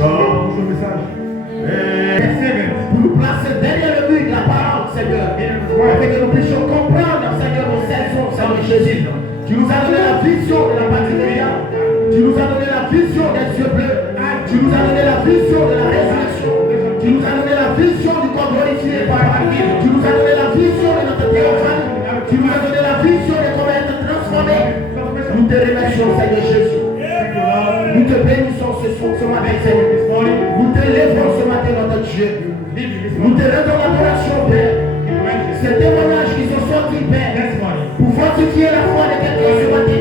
Pour ce message. Pour nous placer derrière le but de la parole, Seigneur. Afin que nous puissions comprendre, Seigneur, nos saisons, Seigneur Jésus. Tu nous as donné la vision de la patrie. Tu nous as donné la vision des yeux bleus. Tu nous as donné la vision de la résurrection. Tu nous as donné la vision du corps glorifié par la vie. Tu nous as donné la vision de notre théophanie. Tu nous as donné la vision de comment être transformé. Nous te remercions, Seigneur Jésus. Nous te bénissons ce matin, Seigneur. Nous te lèverons ce matin, notre Dieu. Nous te rendons l'adoration, Père. Ces témoignages qui sont sortis, Père, pour fortifier la foi de quelqu'un ce matin.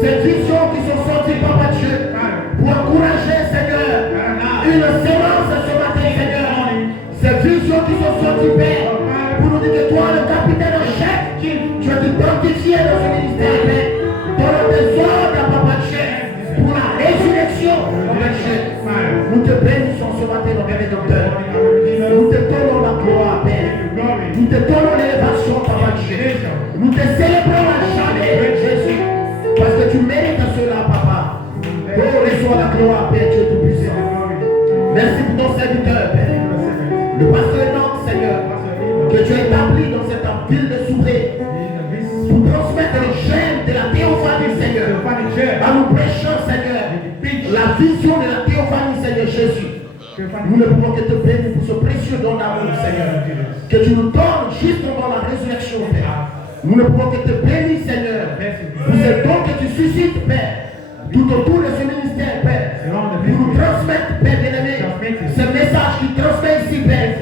Ces visions qui sont sorties, Papa Dieu, pour encourager, Seigneur, une séance ce matin, Seigneur. Ces visions qui sont sorties, Père, pour nous dire que toi, le capitaine en chef, tu as identifié dans ce ministère, Père. Donne des ordres, Papa Dieu, pour la résurrection, Papa Dieu. Nous te bénissons ce matin, notre Rédempteur. Nous te donnons la gloire, Père. Nous te donnons l'élévation, Papa Dieu. Nous te célébrons à jamais, Jésus. Parce que tu mérites cela, Papa. Oh, reçois la gloire, Père Dieu Tout-Puissant. Merci pour ton serviteur, Père. Le pasteur Enoch, Seigneur, que tu as établi dans cette ville de Soubré pour transmettre le gène de la théophanie, Seigneur. À nous prêchons, Seigneur, la vision de la théophanie, Seigneur Jésus. Nous ne pouvons que te bénir pour ce précieux don d'amour, Seigneur. Que tu nous donnes juste dans la résurrection, Père. Nous ne pouvons que te bénir, Seigneur, pour ce don que tu suscites, Père, tout autour de ce ministère, Père. Pour nous transmettre, Père bien-aimé, ce message qui transmet ici, Père,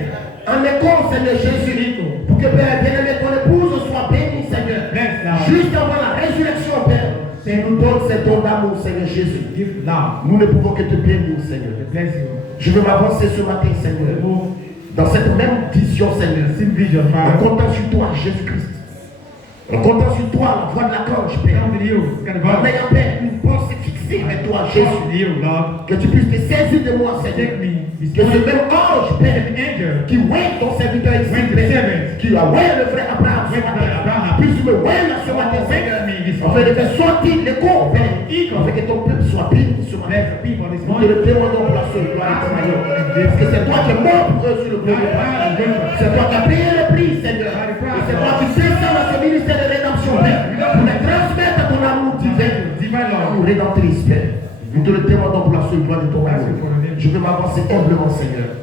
en écho, Seigneur Jésus, pour que, Père bien-aimé, ton épouse soit bénie, Seigneur, juste avant la résurrection, Père. Tu nous donnes ce don d'amour, Seigneur Jésus. Nous ne pouvons que te bénir, Seigneur. Je veux m'avancer ce matin, Seigneur, dans cette même vision, Seigneur, en comptant sur toi, Jésus-Christ. En comptant sur toi, la voix de l'archange, Père. En ayant, Père, une pensée fixée avec toi, Jésus. Que tu puisses te saisir de moi, Seigneur. Que ce même ange, Père, qui ouait ton serviteur ici, Père, qui a oué le frère Abraham, puisse me ouer là ce matin, Seigneur. Afin de faire sortir l'écho, Père. Afin que ton peuple soit béni ce matin. Nous te le demandons pour la seule gloire de Seigneur. Parce que c'est toi qui es mort pour eux sur le gloire. C'est toi qui as payé le prix, Seigneur. Et c'est toi qui descends dans ce ministère de rédemption, Père, pour les transmettre ton amour divin, amour rédemptrice, Père. Nous te le demandons pour la seule gloire de ton amour. Je veux m'avancer humblement, Seigneur.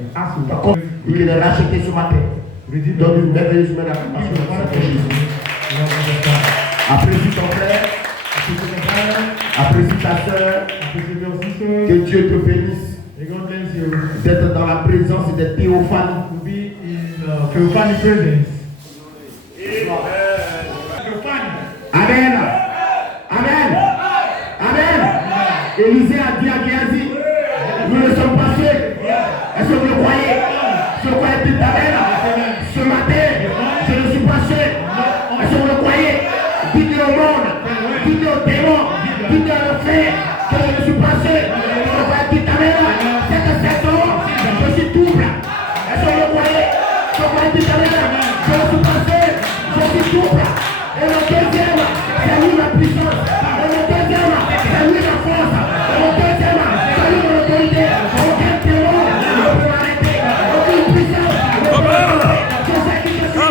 D'accord. Il est racheté ce matin. Donne une merveilleuse main d'acclamation de Jésus. Apprécie ton frère. Apprécie ta soeur. Que Dieu te bénisse d'être dans la présence des théophanies. Amen. Amen. Amen. Élisée a dit à Géasi, nous ne sommes pas seuls. Est-ce que vous le croyez? Ce que vous dites Amen. Ce matin, je ne suis pas seul. Est-ce que vous le croyez? Dites-le au monde, dites-le aux démons, dites-le à l'enfer que je ne suis pas seul. Ce que vous dites Amen. C'est que cet homme, je suis double. Est-ce que vous le croyez? Ce que vous dites Amen. Je ne suis pas seul. Je suis double. Et le deuxième, c'est lui la puissance. Et le deuxième, c'est lui la force. Et le deuxième, c'est lui l'autorité. Aucun terreau ne peut m'arrêter. Aucune puissance ne peut m'arrêter. Je sais qui je suis.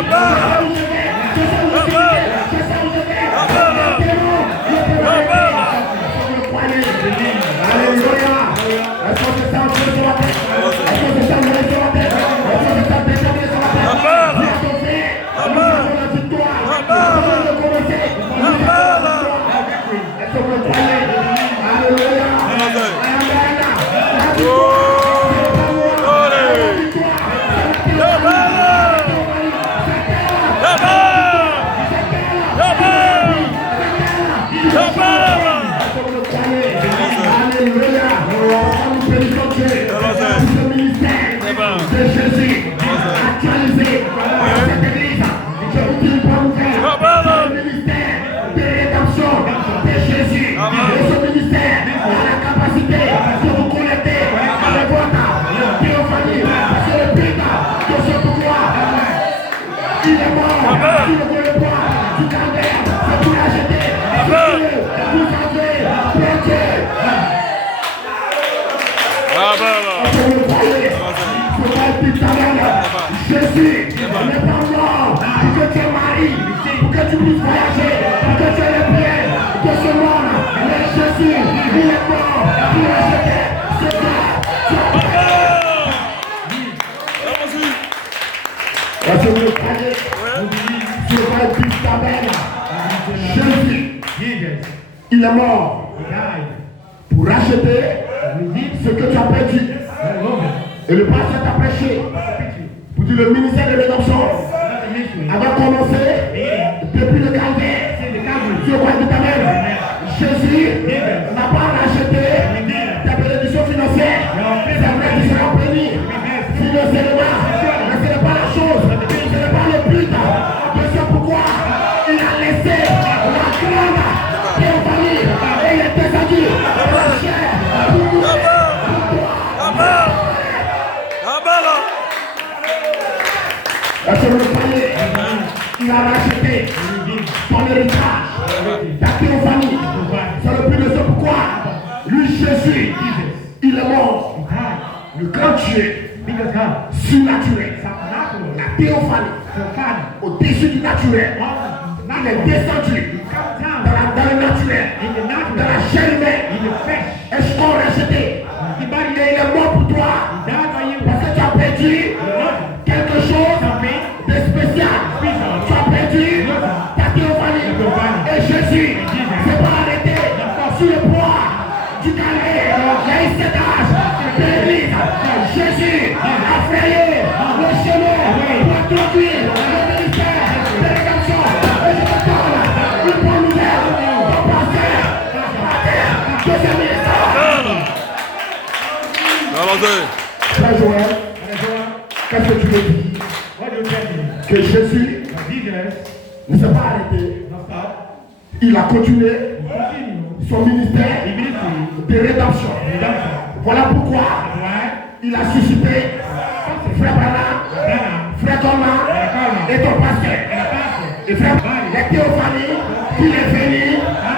Je sais où je vais. Je sais où je vais. Je sais où je vais. Aucun terreau ne peut m'arrêter. Vous le croyez? Alléluia. Est-ce que c'est ça en Dieu sur la tête? Est-ce que c'est ça en Dieu sur la tête? Est-ce que c'est ça en Dieu sur la tête? Viens ton frère. Nous avons la victoire. Bravo. vous le croyez? Ce n'est pas éternel. Jésus n'est pas mort pour que tu maries, pour que tu puisses voyager, pour que tu aies les pieds de ce monde. Mais Jésus, il est mort pour acheter ce cœur. Est-ce que vous le croyez? Ce n'est pas éternel. Jésus, il est mort pour racheter ce que tu as perdu. Et le pasteur t'a prêché pour dire le ministère de rédemption avait commencé depuis le calvaire. Tu es roi de ta mère. Jésus n'a pas racheté ta bénédiction financière. C'est vrai qu'il sera béni financièrement. Mais ce n'est pas la chose. Ce n'est pas le but. C'est pourquoi il a laissé la grande théophanie et il est descendu la chair pour nous. Est-ce que vous le croyez? Il a racheté ton héritage, ta théophanie. C'est le but de ce pourquoi lui, Jésus, il est mort. Le grand Dieu surnaturel, la théophanie, au-dessus du naturel, il est descendu dans le naturel, dans la chair humaine. Est-ce qu'on l'a racheté? Et il est mort pour toi parce que tu as perdu quelque chose de spécial. Tu as perdu ta théophanie. Et Jésus ne s'est pas arrêté sur le poids du calvaire. Il y a eu cet âge d'église. Jésus a frayé le chemin pour introduire le ministère de rédemption. Et je te donne une bonne nouvelle. Ton pasteur de ce ministère. Frère Joël, qu'est-ce que tu veux dire? Que Jésus ne s'est pas arrêté. Il a continué son ministère de rédemption. Voilà pourquoi il a suscité Frère Branham, Frère Coleman et ton pasteur. Et Frère la théophanie qu'il est venu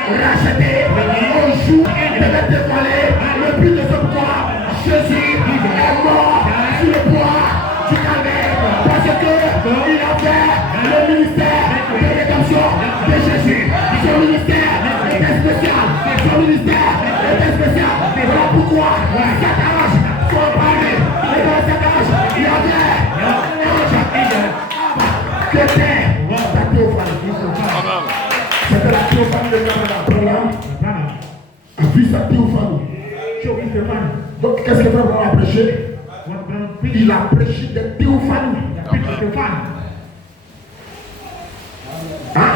racheter au jour de mettre dévoilé le but de ce pourquoi Jésus est mort sur le bois du calvaire parce qu'il a fait le ministère de rédemption de Jésus. Son ministère était spécial. Son ministère était spécial. Voilà pourquoi cet âge soit parlé. Et dans cet âge, il y avait que t'es ta théophanie. C'était la théophanie de Abraham. A vu sa théophanie. Donc, qu'est-ce que Frère Branham a prêché? Il a prêché des théophanies. Hein?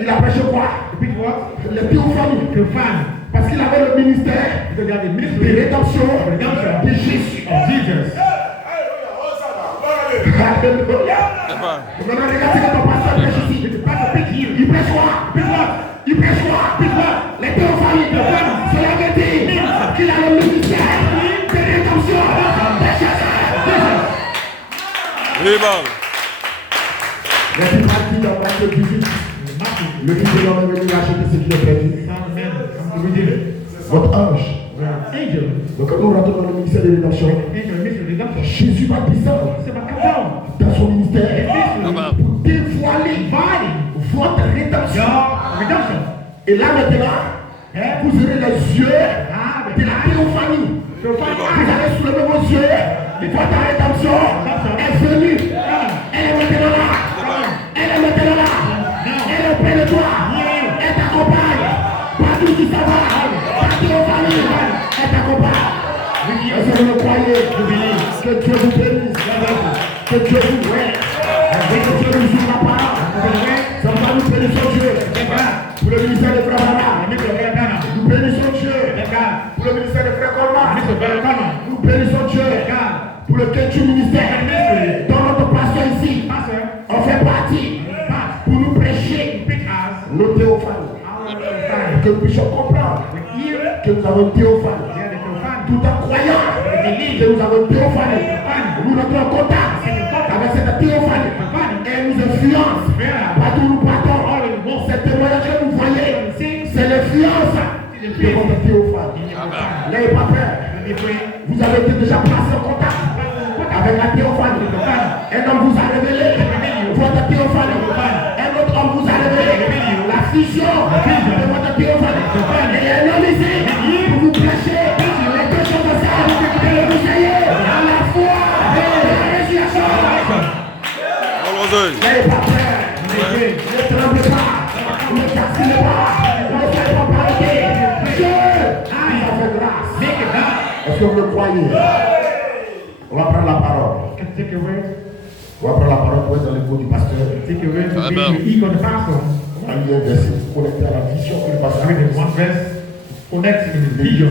Il a prêché quoi? Les théophanies. Parce qu'il avait le ministère de rédemption de Jésus. Alléluia. Maintenant, regardez ce que ton pasteur prêche ici. Il prêche quoi? Il prêche quoi? Les théophanies. C'est la vérité qu'il a le ministère de rédemption de Jésus. Mais tu m'as dit dans Matthieu 18, le fils de l'homme est venu racheter ce qui est perdu. Votre ange. Donc quand nous rentrons dans le ministère de rédemption, Jésus va descendre dans son ministère pour dévoiler votre rédemption. Et là maintenant, vous aurez les yeux de la théophanie. Vous allez soulever vos yeux. Votre rédemption est venue. Elle est maintenant là. Elle est maintenant là. Elle est auprès de toi. Elle t'accompagne. Partout où tu s'en vas. Ta théophanie. Elle t'accompagne. Est-ce que vous le croyez? Que Dieu vous bénisse. Que Dieu vous aide. Et que Dieu nous ouvre la parole. Ça va nous bénissons Dieu. Pour le ministère de Frère Branham. Nous bénissons Dieu. Pour le ministère de Frère Coleman. Nous bénissons Dieu. Pour le Kétu ministère. Dans notre passion ici. On fait partie. Pour nous prêcher nos théophanies. Que nous puissions comprendre que nous avons une théophanie. Tout en croyant que nous avons une théophanie. Nous rentrons en contact avec cette théophanie. Et nous influence. Partout où nous partons. Cette témoignage que vous voyez, c'est l'influence de votre théophanie. N'ayez pas peur. Vous avez étiez déjà placé en contact avec la théophanie. Un homme vous a révélé votre théophanie. Un autre homme vous a révélé la fusion de votre théophanie. Et un homme ici pour vous prêcher les deux choses ensemble. Et vous ayez à la fois de la résurrection. N'ayez pas peur. Ne tremblez pas. Ne cassez pas. Ne faites pas paniquer. Dieu a fait grâce. Est-ce que vous le croyez? On va prendre la parole. On va prendre la parole pour être dans l'écho du pasteur. On va lire un verset pour connecter à la vision que le pasteur a. Ne faut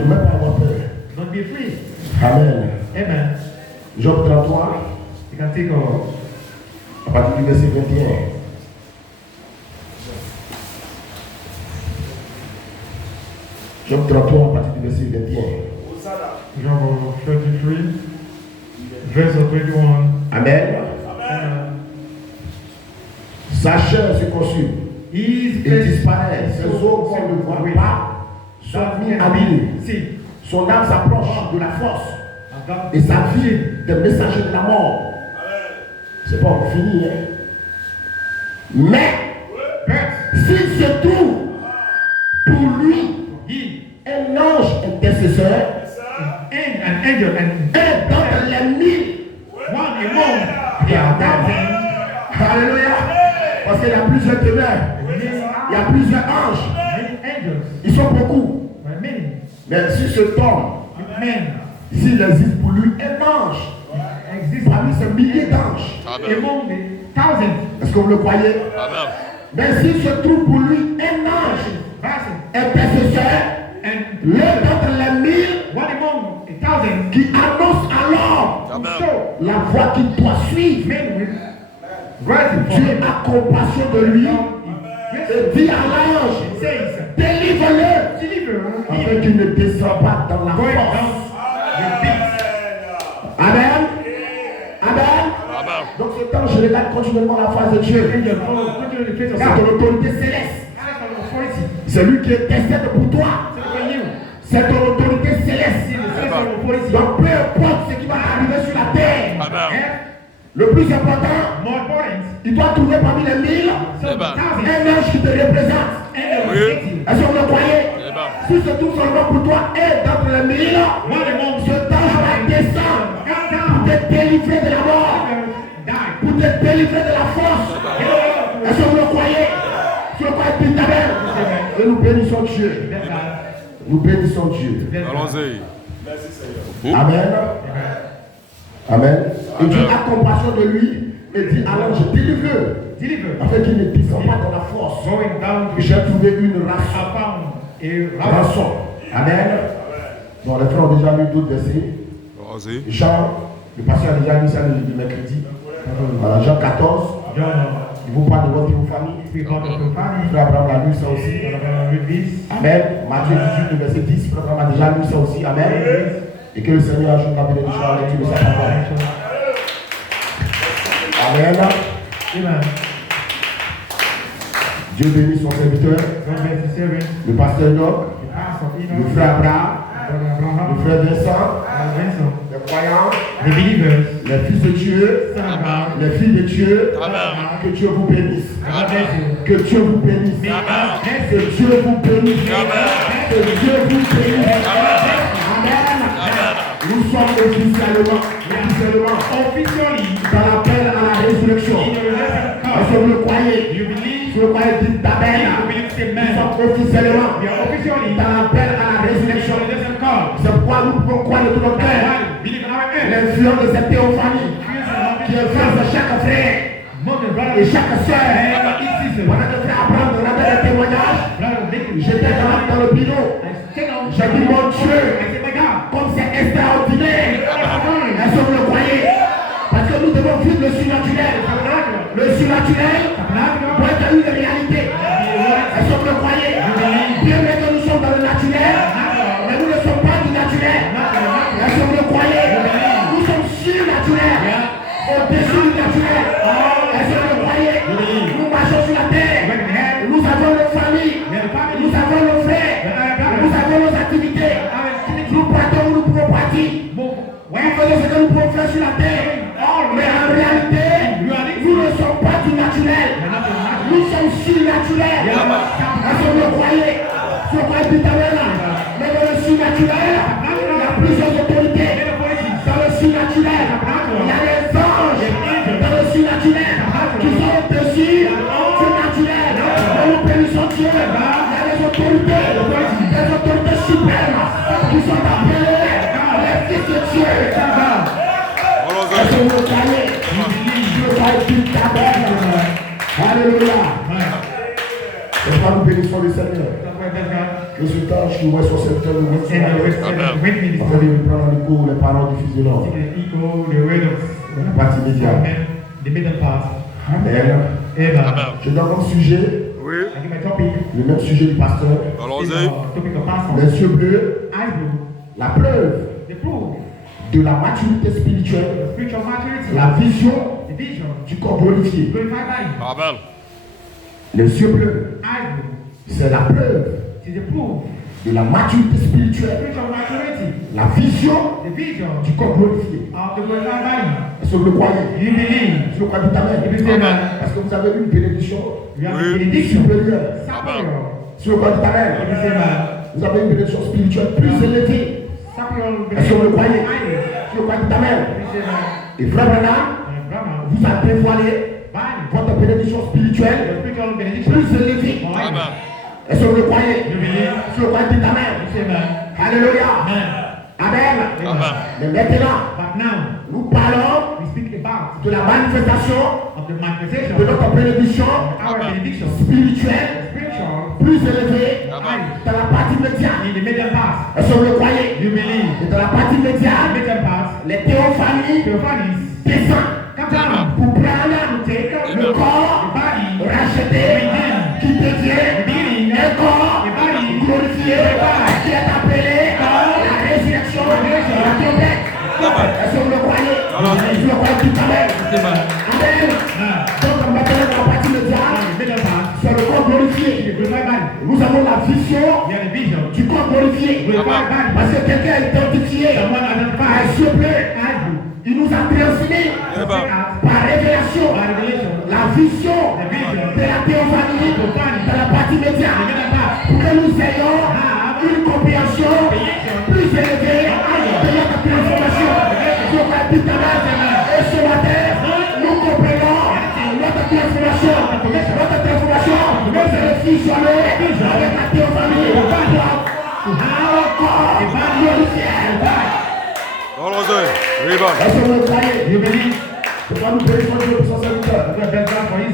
même pas avoir peur. Don't be afraid. Amen. Amen. Job 33, You can take a à partir du verset 21. Job 33, à partir du verset 21. Job 33, verse 21. Amen. Sa chair se consume His et disparaît. Ses os qu'on ne voit pas sont mis à l'île. See, Son âme s'approche de la force et sa vie des messagers de la mort. C'est pas encore fini, hein? Mais s'il se trouve pour lui un ange intercesseur, an angel and un dans les mille, one among et en terre. Alléluia. Parce qu'il y a plusieurs ténèbres, il y a plusieurs anges, many angels, ils sont beaucoup. many Mais si ce homme, men s'il existe pour lui un ange, exist parmi ces milliers d'anges, among the thousands. est-ce que vous le croyez? Mais s'il se trouve pour lui un ange intercesseur, And l'un d'entre les mille one among a thousand qui annonce alors show la voie qu'il doit suivre, men with rising Dieu a compassion de lui Yes, et dit à l'ange, it says, délivre-le deliver afin qu'il ne descende pas dans la going force. down with peace. Amen. Amen. Donc ce temps, je regarde continuellement la face de Dieu. Angel follow continue the face of C'est God. ton autorité céleste. That's an authority. C'est lui qui intercède pour toi. So for you, C'est ton autorité see céleste. the face of authority. Donc peu importe ce qui va arriver sur la terre, And le plus important, more important, il doit trouver parmi les mille so the thousand un ange qui te représente. angel will get you. Est-ce que vous le croyez? Si se trouve seulement pour toi et d'entre les mille, One among ce ange va descendre pour te délivrer de la mort, die. pour te délivrer de la force. Est-ce que vous le croyez? Si vous le croyez, dites Amen. Et nous bénissons Dieu. Nous bénissons Dieu. Allons-y. Amen. Amen. Et Dieu a compassion de lui et dit alors je délivre Deliver. afin qu'il ne descende pas dans la force. Going down to J'ai trouvé une I rançon. found a ransom. Rançon. Amen. Donc les frères ont déjà lu d'autres versets. Allons-y. Jean, le pasteur a déjà lu ça le mercredi. Voilà, Jean 14. John, Il vous parle de votre famille. we got to family. Frère Abraham a lu ça aussi. Read this. Amen. Matthieu 18, le verset 10. Frère Abraham a déjà lu ça aussi. Amen. Et que le Seigneur ajoute la bénédiction à la lecture de sa parole. Amen. Amen. Dieu bénit son serviteur, God bless the servant, le pasteur Enoch, the pastor of le Enoch, frère Abraham, Brother le Abraham, frère Vincent, Brother Vincent, les croyants, the believers, les fils de Dieu, son of God, les filles de Dieu. Amen. Que Dieu vous bénisse. God bless you. Que Dieu vous bénisse. Amen. Que Dieu vous bénisse. Amen. Que Dieu vous bénisse. Amen. Nous sommes officiellement Officially, dans l'appel à la résurrection. in the resurrection Est-ce que come, vous le croyez? you believe, Si vous le croyez, dites Amen. you believe the Nous man. sommes officiellement We are officially dans l'appel à la in the résurrection. resurrection come. C'est pourquoi nous pouvons croire de tout notre cœur Why? Believe in our end. l'influence de cette théophanie qui influence chaque frère Mother, et brother, chaque soeur. and each sister. Pendant que frère Abraham rendait des témoignages, Brother, make it. j'étais dans le bidon. I stand on. J'ai dit mon Dieu, I said, my God. comme c'est extraordinaire. Est-ce que vous le croyez? Parce que nous devons vivre le surnaturel. Le surnaturel doit être une réalité. Est-ce que vous le croyez? Bien que nous sommes dans le naturel, mais nous ne sommes pas du naturel. Est-ce que vous le croyez? Nous sommes surnaturels. Au-dessus du naturel. Est-ce que vous le croyez? Nous marchons sur la terre. Nous avons nos familles. Nous avons nos frères. Nous avons nos activités. Nous partons où nous pouvons partir. de ce que nous pouvons faire sur la terre. Mais en réalité, nous ne sommes pas du naturel. Nous sommes surnaturels. Est-ce que vous croyez? Si vous croyez tout à l'heure, mais dans le surnaturel, il y a plusieurs autorités. Dans le surnaturel, il y a les anges. Dans le surnaturel, qui sont au-dessus du naturel. Dans nous bénissons Dieu. Il y a les autorités suprêmes qui sont appelées les fils de Dieu. Est-ce que vous croyez? Je crois tout à l'heure. Alléluia. Est-ce que nous bénissons le Seigneur? Que ce temps, je suis sur cette terre de votre après, il prend en écho les paroles du Fils de l'homme. La partie médiane. Amen. Je donne comme sujet le même sujet du pasteur. Les yeux bleus, la preuve de la maturité spirituelle, la vision du corps glorifié. Amen. Les yeux bleus, c'est la preuve de la maturité spirituelle, la vision du corps glorifié. Est-ce que vous le croyez? Je le crois tout à fait. Parce que vous avez une bénédiction supérieure. Si vous le croyez tout à fait, vous avez une bénédiction spirituelle plus élevée. Est-ce que vous le croyez? Si vous le croyez tout à fait. Et Frère Branham vous a dévoilé votre bénédiction spirituelle plus élevée. Est-ce que vous le croyez? Si vous le croyez, dites Amen. Alléluia. Amen. Mais maintenant, nous parlons de la manifestation de notre bénédiction spirituelle plus élevée dans la partie médiane. Est-ce que vous le croyez? Et dans la partie médiane, les théophanies descendent pour prendre le corps racheté qui devient un corps glorifié qui est appelé la résurrection de la trompette. Est-ce que vous le croyez? Je le crois tout à l'heure. Amen. Donc maintenant dans la partie médiane, c'est le corps glorifié. Nous avons la vision du corps glorifié. Parce que quelqu'un a identifié un yeux bleu. Il nous a transmis par révélation la vision de la théophanie dans la partie médiane pour que nous ayons une compréhension plus élevée de notre transformation. Et ce matin, nous comprenons notre transformation. Notre transformation, c'est le fusionner avec la théophanie pour un corps glorifié. Est-ce que vous le croyez? Pourquoi nous bénissons Dieu pour son serviteur?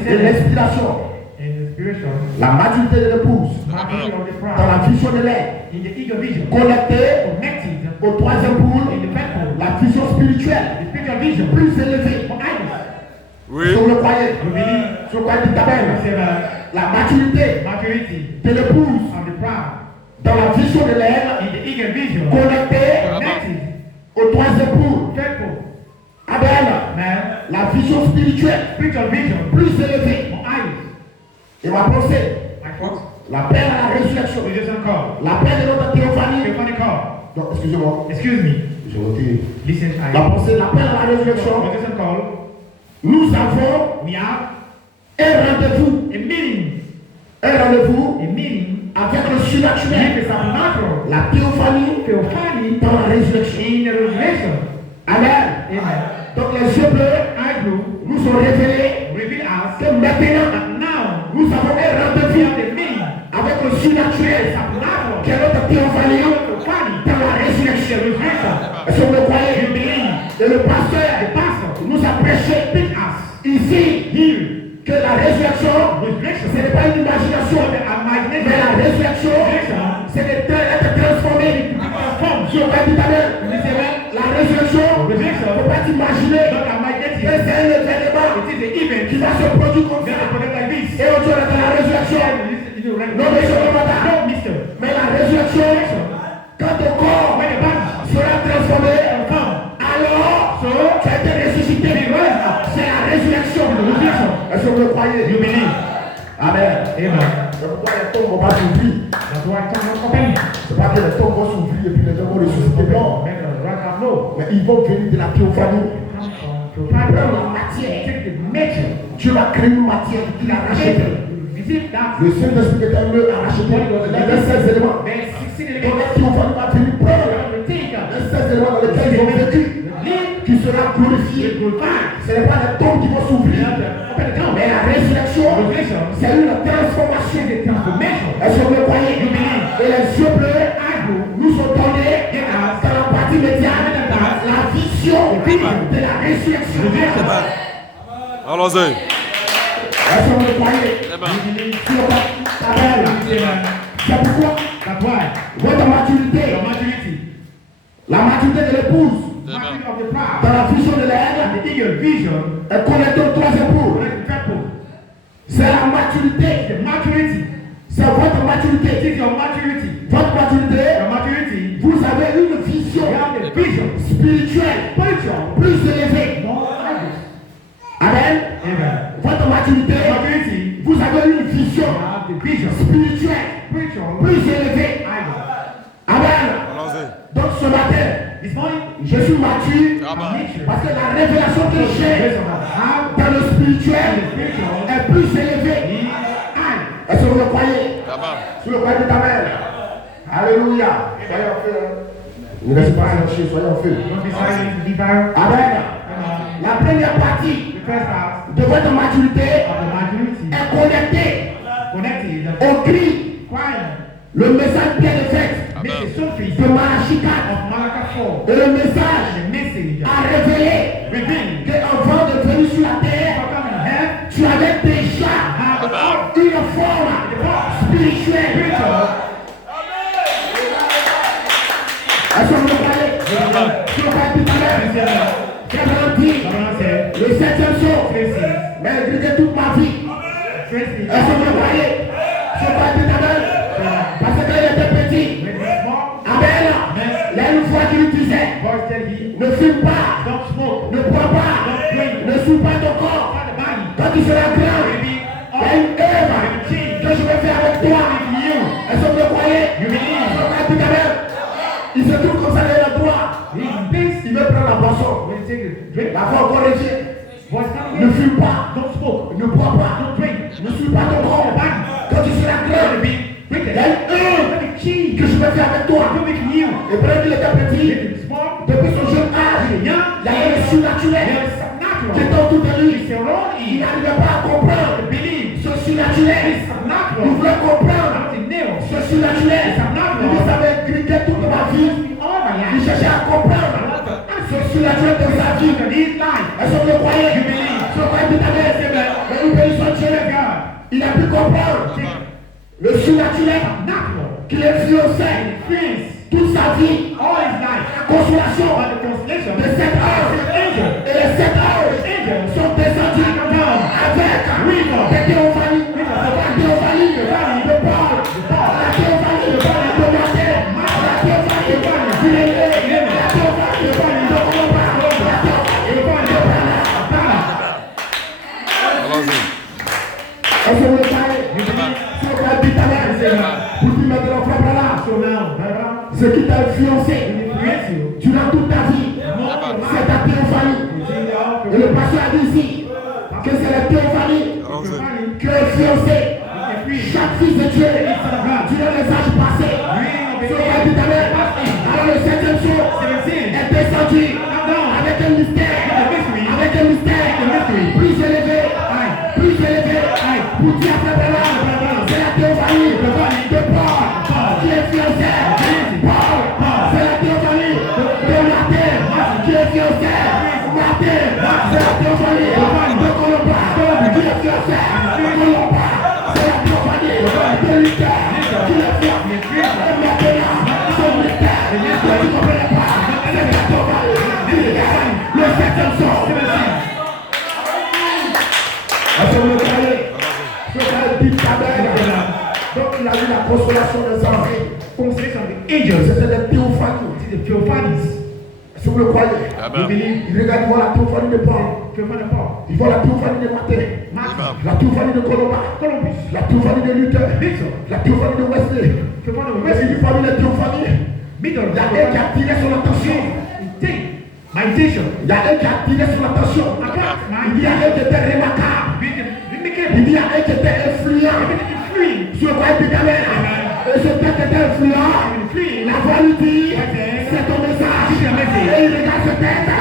Et l'inspiration, la maturité de l'épouse, dans la vision de l'air, connectée au troisième poule, la vision spirituelle, plus élevée. Est-ce que vous le croyez? Je crois que la maturité de l'épouse, dans la vision de l'air, connectée au troisième poule. Amen. La vision spirituelle plus élevée. Et ma pensée, l'appel à la résurrection, l'appel de notre théophanie. Donc, excusez-moi. Excuse me. Je retire. Listen, La pensée, l'appel à la résurrection. Nous avons un rendez-vous. Un rendez-vous avec le surnaturel. La théophanie dans la résurrection. Amen. Donc les yeux bleus nous sont révélés que maintenant nous avons un rendez-vous avec le surnaturel qui est notre théophanie dans la résurrection. Est-ce que vous le croyez? Et le pasteur nous a prêché ici que la résurrection, ce n'est pas une imagination, mais la résurrection, c'est d'être transformé. Je vous ai dit tout à l'heure, la résurrection, il ne faut pas t'imaginer que c'est un événement qui va se produire comme ça. Et on dirait que la résurrection, non mais je ne pas. Mais la résurrection, quand ton corps sera transformé, alors tu as été ressuscité. C'est la résurrection. Est-ce que vous le croyez? Amen. C'est pourquoi les tombes vont pas s'ouvrir. C'est pas que les tombes vont s'ouvrir et puis les gens vont ressusciter. Non. No. Mais ils vont venir de la théophanie. To Prendre find la matière. take the nature. Dieu va créer une matière qu'il a rachetée. Receive that. Le Saint-Esprit est en eux à racheter les 16 éléments. There's 16 Donc la elements. théophanie va venir prendre Everything. les 16 éléments dans lesquels ils ont vécu, qui sera glorifié. Ce n'est pas les tombes qui vont s'ouvrir, mais la résurrection, c'est une transformation des transformations. Est-ce que vous le croyez? Et les yeux bleus nous sont donnés dans la partie médiane la vision de la résurrection. Allons-y. Est-ce que vous le croyez? Sur ta table. C'est pourquoi That's why. votre maturité, Your maturity. la maturité de l'épouse, Maturity of the proud. dans la vision de l'aigle, The eagle vision. est connectée au troisième pôle. Like the purple. C'est la maturité. The maturity. C'est votre It maturité. is your maturity. Votre maturité, Your maturity. vous avez une vision You have the vision. spirituelle Spiritual. plus élevée. More obvious. Amen. Amen. Votre maturité, Your maturity. vous avez une vision You have the vision. spirituelle Spiritual. plus élevée. Idol. Amen. Allons-y. Donc ce matin, This morning. je suis mature Amen. Nature. parce que la révélation que j'ai Based on how dans le spirituel spiritual. est plus élevée. I. Est-ce que vous le croyez? Amen. Vous le croyez de ta mère? Alléluia. Soyez en feu. Ne restez pas lâchés, soyez en feu. Don't be silent. Be viral. Amen. La première partie The first part de votre maturité of the maturity. est connectée Connected. au cri, Choir. le message bien de fête Make a surface de Malachi 4. of Malachi 4. Et le message The message. a révélé Reveal. qu'avant de venir sur la terre, For coming here. tu avais déjà Have the une forme spirituelle. spiritual. Est-ce que vous le croyez? Je le crois tout à l'heure. Frère dit, Someone said. le septième jour, Tracy. mais malgré toute ma vie, Tracy. est-ce que vous le croyez? Je le crois tout à l'heure. Parce que quand il était petit, When he's small. Abel, il y a une fois qu'il lui disait, God said he. ne fume pas, Don't smoke. ne bois pas, ne soupe pas ton corps. Not the body. Quand tu seras grand, Maybe. il y a une œuvre que je vais faire avec toi. Est-ce que vous le croyez? Je le crois tout à l'heure. Il se trouve comme ça derrière le droit. Il veut prendre la boisson. When you take a drink. La voix encore revient. Voice Ne coming. fume pas, Don't smoke. ne bois pas, Don't drink. ne soupe pas ton corps. Quand tu seras grand, Be il y wicked. a une œuvre Let me cheat. que je vais faire avec toi. Don't make you. Et pendant qu'il était petit, Make it small. depuis son jeune âge, il y a un surnaturel There is qui est supernatural. autour de lui. It's around Il you. n'arrivait pas à comprendre Believe. ce surnaturel. It's supernatural. Il voulait comprendre Not in nails. ce surnaturel. Il savait griller toute ma vie. All my Il life. cherchait à comprendre ce surnaturel de sa vie. His life. Est-ce que vous le croyez? You believe. Je crois tout à l'heure. Mais nous bénissons Dieu. God. Il a pu comprendre le surnaturel Natural. qui l'influençait Things. toute sa vie. All his life. La consolation But the consolation. de cet âge. Angel. Et les 7 âges sont descendus avec des théophanies. La théophanie de Paul. La théophanie de Matthieu. La théophanie de Philémon. La théophanie de Colomba. La théophanie de Bernard. Allons-y. Est-ce que vous le savez? Si on va dire tout à l'heure, pour dire maintenant, frère Brala, So now, Baba, ce qui t'a influencé influence you. durant toute ta vie, c'est ta théophanie. Et le pasteur a dit ici que c'est la théophanie Allons-y. qui a influencé chaque fils de Dieu durant les âges passés. Ce qu'on a dit tout à l'heure, alors le 7e jour est descendu avec un mystère plus élevé, pour dire à Frère Branham, c'est la théophanie de Paul qui influençait Paul, c'est la théophanie de Matthieu qui influençait Matthieu, c'est la théophanie de Colomba qui influençait Colomba, c'est la théophanie de Luther qui influençait et maintenant ce mystère que tu ne comprenais pas, c'est la théophanie qui gagne le 7e jour. Est-ce que vous le croyez? Ce qu'elle dit Abel. Donc il a eu la consolation des anges. Consolation of the angels. C'était des théophanies. It is the theophanies. Est-ce que vous le croyez? You believe? Il regarde, il voit la théophanie de Paul. Theophany of Paul. Il voit la théophanie de Matthieu. Matthew. La théophanie de Colomba. Columbus. La théophanie de Luther. Victor. La théophanie de Wesley. Theophany of Mais il Wesley. dit parmi les théophanies, Middle. il y a un qui a attiré son attention. thing, meditation. Il y a un qui a attiré son attention. Il y a un qui était remarquable. Il y a un qui était influent. Sur quoi il était et ce tête était influent. La voix lui dit, c'est ton message. Et il regarde ce tête.